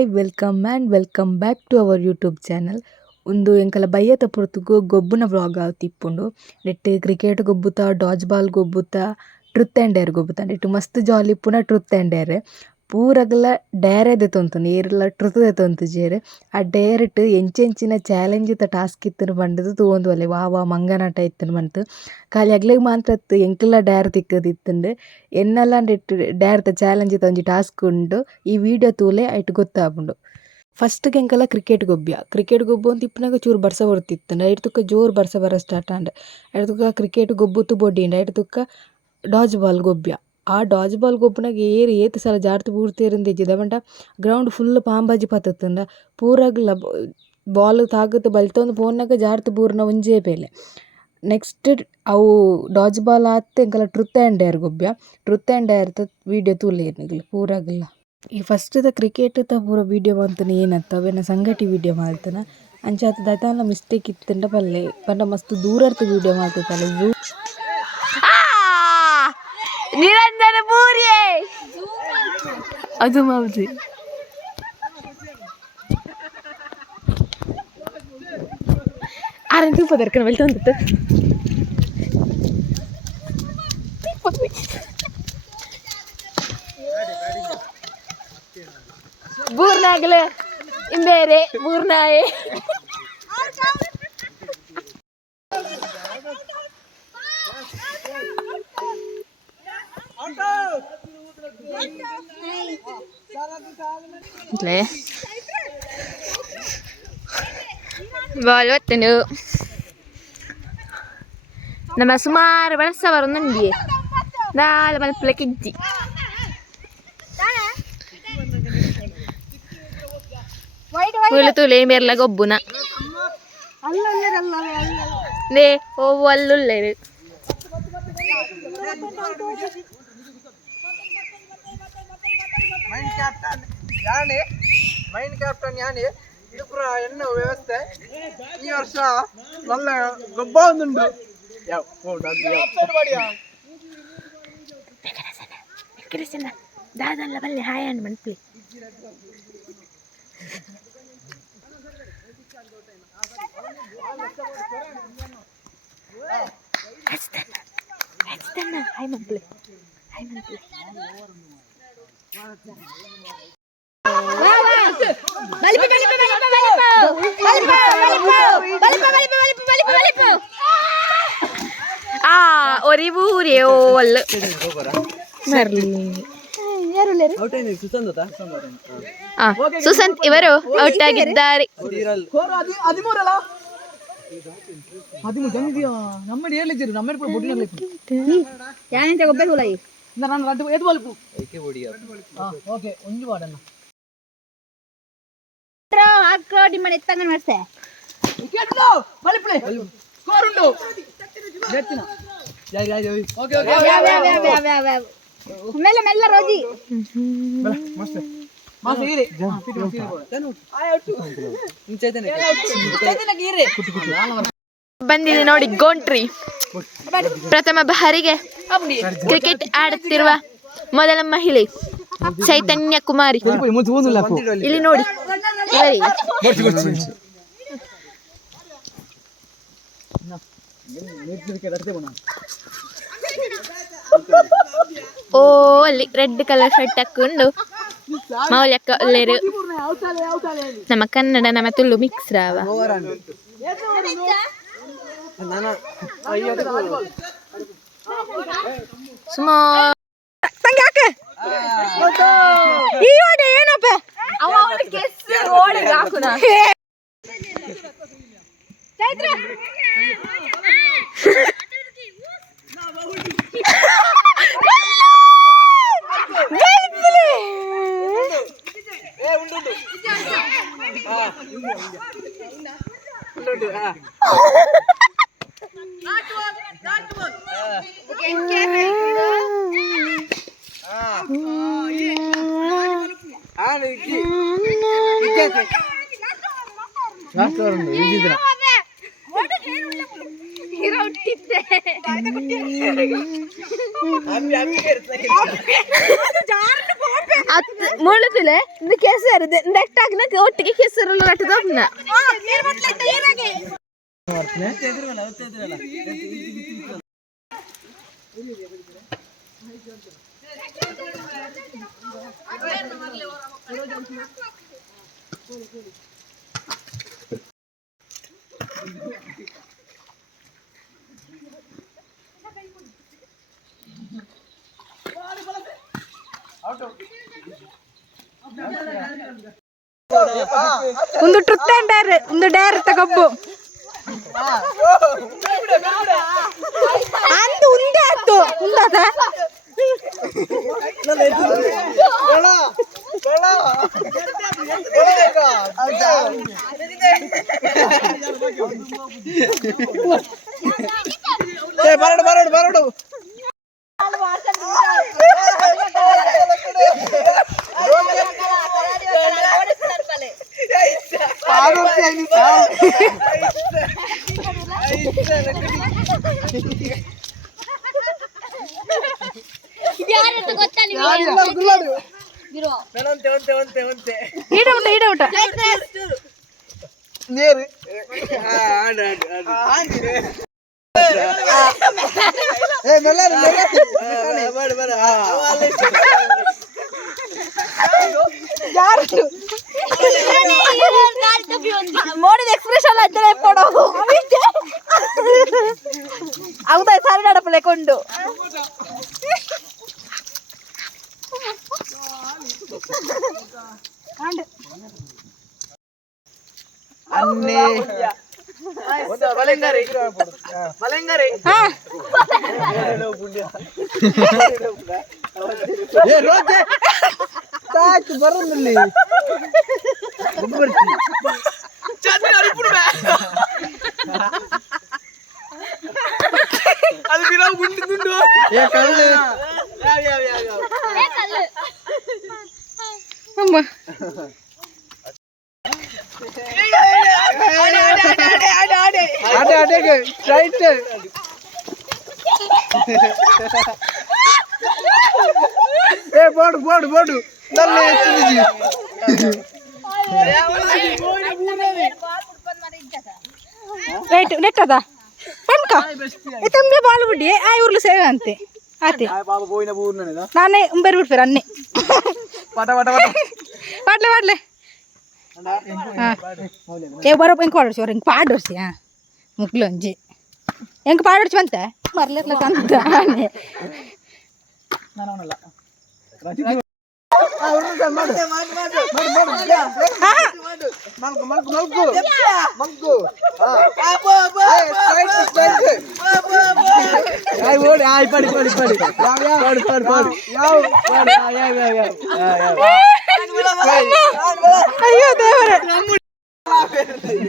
Hi welcome back to our YouTube channel. ಒಂದು ಎಂಕಲ ಬಯ್ಯತ ಪೊರ್ತುಗು ಗೊಬ್ಬುನ ವ್ಲಾಗ್ ಆವತಿಪ್ಪುಂಡು. ನೆಟ್ ಕ್ರಿಕೆಟ್ ಗೊಬ್ಬುತ, ಡಾಜ್ ಬಾಲ್ ಗೊಬ್ಬುತ, ಟ್ರೂತ್ ಆ್ಯಂಡ್ ಡೇರ್ ಗೊಬ್ಬುತ. ನೆಟ್ ಮಸ್ತ್ ಜಾಲಿ ಇಪ್ಪುನ ಟ್ರೂತ್ ಆ್ಯಂಡ್ ಡೇರ್. ಪೂರಗಲ ಡೇರೆ ದೆತೊಂತುಂಡು ಏರ್ಲ ಟ್ರುತ್ ದೆತೊಂತುಜೆರ್. ಆ ಡೇರ್ಟ್ ಎಂಚೆಂಚಿನ ಚಾಲೆಂಜ್ ದ ಟಾಸ್ಕ್ ಇತ್ತುಂಡು ಪಂಡದು ತೂವೊಂದು ಒಲ್ಲೆ ವಾವ ಮಂಗನಾಟ ಇತ್ತುಂಡು ಪಂಡ್ದು. ಖಾಲಿ ಅಗ್ಲೆಗ್ ಮಾತ್ರ ಎಂಕಲ್ಲ ಡೇರ್ ತಿಕ್ಕದಿತ್ತುಂಡು. ಎನ್ನಲ ನೆಟ್ ಡೇರ್ ದ ಚಾಲೆಂಜ್ ದ ಒಂಜಿ ಟಾಸ್ಕ್ ಉಂಡು. ಈ ವಿಡಿಯೋ ತೂಲೆ ಐಟ್ ಗೊತ್ತಾಪುಂಡು. ಫಸ್ಟ್ ಎಂಕಲ್ಲ ಕ್ರಿಕೆಟ್ ಗೊಬ್ಬು ಅಂತ ಇಪ್ಪನಾಗ ಚೂರು ಬರ್ಸ ಬರ್ತಿತ್ತಂಡ ಐಟ್ ತುಕ್ಕ ಜೋರು ಬರ್ಸ ಬರ ಸ್ಟಾರ್ಟ್ ಆಂಡ್ ಐಟ್ ತುಕ್ಕ ಕ್ರಿಕೆಟ್ ಗೊಬ್ಬುತ್ತು ಬೊಡ್ಡಿಂಡ ಐಟ್ ತುಕ್ಕ ಡಾಜ್ ಬಾಲ್ ಗೊಬ್ಬ್ಯ. ಆ ಡಾಜ್ ಬಾಲ್ ಗೊಬ್ಬನಾಗ ಏತ್ ಸಲ ಜಾರ್ತಿ ಪೂರ್ತಿಯರಿಂದ ಇಜ್ಜಿದ ಬಂಟ ಗ್ರೌಂಡ್ ಫುಲ್ ಪಾಂಬಾಜಿ ಪತ್ತತ್ತಂಡ ಪೂರಾಗ್ಲ ಬಾಲ್ ತಾಗತ್ತು ಬಲ್ತೊಂದು ಪೋನಾಗ ಜಾರ್ತಿ ಪೂರ್ನ ಒಂಜೇ ಪೇಲೆ. ನೆಕ್ಸ್ಟ್ ಅವು ಡಾಜ್ ಬಾಲ್ ಆತ ಎಂಕಲ್ಲ ಟ್ರೂತ್ ಆ್ಯಂಡ್ ಡೇರ್ ಗೊಬ್ಬ್ಯ. ಟ್ರೂತ್ ಆ್ಯಂಡ್ ಡೇರ್ ವಿಡಿಯೋ ತೂಲೇರ್ನಿಗ್ಲು ಪೂರಾಗಲ್ಲ. ಈ ಫಸ್ಟ್ ದ ಕ್ರಿಕೆಟ್ ತ ಪೂರ ವೀಡಿಯೋ ಮಾಡ್ತಾನೆ ಏನತ್ತ ಅವೇನ ಸಂಗಟಿ ವೀಡಿಯೋ ಮಾಡ್ತಾನ ಅಂಚಾತ ದತಾನ ಮಿಸ್ಟೇಕ್ ಇತ್ತಂಡ ಪಲ್ಲೆ ಪಂಡ ಮಸ್ತ್ ದೂರರ್ತ ವೀಡಿಯೋ ಮಾಡ್ತಲ್ಲ ನಿರಂಜನ ಪೂರಿ ಅದು ಮಾವುಜಿ ಆರಂತಿ ಪದರ್ಕನ ವೆಲ್ತಂತ ಬೂರ್ನಾಗಲೆ ಇಂಬೇರೆ ಬೂರ್ನಾಯೆ ಬಾಲ್ ಒತ್ತನು ನಮ್ಮ ಸುಮಾರು ಬಳಸ ಬರೋನುಂಡಿ ನಾಳೆ ಮಲ್ಪಲೆ ಕಿಜ್ಜಿ ತುಲೆ ಮೇರ್ಲ ಗೊಬ್ಬುನ ನೇ ಓವು ಅಲ್ಲುಲ್ಲೇರು ಮೈನ್ ಕ್ಯಾಪ್ಟನ್ ಯಾನೆ ಇದು ಪುರ ಎಣ್ಣೆ ವ್ಯವಸ್ಥೆ ಈ ವರ್ಷ ಒಳ್ಳ ಗೊಬ್ಬ ಒಂದುಂಡು ದಾದಲ್ಲ ಬಲ್ಲೆ ಹಾಯ್ ಅಂಡ್ ಮನ್ಪ್ಲಿ ಹಾಯ್ ಮನ್ಪ್ಲಿ ഒരിവൂരെ ഓല് ಸುಸಂತ್ ಇವರು ಔಟ್ ಆಗಿದ್ದಾರೆ. ಮೆಲ್ಲ ರೋಜಿ ಬಂದಿದೆ ನೋಡಿ ಗೋಂಟ್ರಿ. ಪ್ರಥಮ ಬಾರಿಗೆ ಕ್ರಿಕೆಟ್ ಆಡುತ್ತಿರುವ ಮೊದಲ ಮಹಿಳೆ ಚೈತನ್ಯ ಕುಮಾರಿ. ಇಲ್ಲಿ ನೋಡಿ ಓ ಅಲ್ಲಿ ರೆಡ್ ಕಲರ್ ಶರ್ಟ್ ಹಾಕೊಂಡು ಮೌಲ್ಯಕ್ಕ ಒಳ್ಳೆರು ನಮ್ಮ ಕನ್ನಡ ನಮ್ಮ ತುಳು ಮಿಕ್ಸ್ ರಾವ ಸುಮಾ ಏನಪ್ಪ ಮುಳುತಿಲೆ ಇಂದು ಕೆಸರು ನೆಟ್ಟಾಗಿನ ಒಟ್ಟಿಗೆ ಕೆಸರು ನಟ್ಟದ ಒಂದು ಟ್ರುತ್ ಅಂಡ್ ಡೇರ್ ಒಂದು ಡೇರ್ ತಗೊಬ್ಬು ಅಂದು ಉಂಡೆ ಆಯ್ತು ಉಂಡಾದ ಬರಡು ಬರಡು ಬರಡು ನೀರು ಮೋಡಿದ ಎಕ್ಸ್ಪ್ರೆಷನ್ ಆಯ್ತಾರೆ ಪಡೋ ಹೌದಾ ಸಾರಿ ನಡಪಲೆ ಕೊಂಡು ಅನ್ನೆ ಮಲೆಂಗರಿ ಮಲೆಂಗರಿ ಏ ರೋಜೆ ತಾಯ್ತು ಬರೋದಲ್ಲಿ ಅದು ಬಿರಾವ್ ಗುಂಡು ಗುಂಡು ಏ ಕಳ್ಳು ಅಮ್ಮ ಆಡೆ ಆಡೆಗೆ ರೈಟ್ ಏ ಬೋಡು ಬೋಡು ಬೋಡು ನಲ್ಲ ಎತ್ತಿದಿ ರೈಟ್ ನೆಟ್ಟದ ಪಂಕ ತಂಬೆ ಬಾಳು ಬಿಡಿ ಆ ಊರ್ಲು ಸೇವೆ ಅಂತೆ ಆತೆ ಬಾಬಾ ಬೋಯಿನ ಬೂರ್ನನೆದ ನಾನೇ ಉಂಬೆರ್ ಬಿಡ್ಬೇರ ಅನ್ನೆ ಪಟ ಪಟ ಪಟ ಪಾಡ್ಲೆ ಪಾಡ್ಲೆ ఏ బరపు ఇంకో వాడు చూడు ఇంక పాడు వచ్చి ముక్కులోంచి ఇంక పాడు వచ్చి అంతే మరలేట్లా అంత అయ్యో దేవరే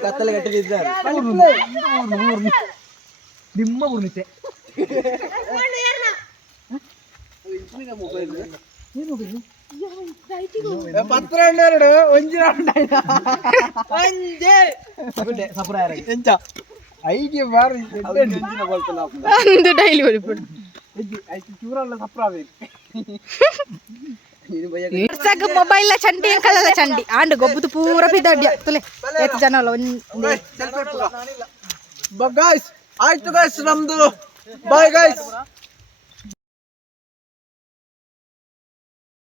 ಕತ್ತಲೆ ಕಟ್ಟಿದ್ದಾರೆ ನಿಮ್ಮ ಬುರ್ನಿತೆ ಪತ್ರ ಹನ್ನೆರಡು ಒಂಜಿ ಎಂಚ ಐಗೆ ಬಾರಿ అందు డైలీ పడిపోడు ಚೂರಲ್ಲ ಸಪ್ರಾಬೇಕು ಮೊಬೈಲ್ ಚಂಡಿ ಕಲ್ಲ ಚಂಡಿ ಆಂಡ್ ಗೊಬ್ಬದು ಪೂರ ಬಿದ್ದಡ್ಯ ತುಲೆ ಎತ್ತು ಜನ ಗಾಯ್ಸ್ ಆಯ್ತು ಗಾಯ್ಸ್ ನಮ್ದು ಬಾಯ್ ಗಾಯ್ಸ್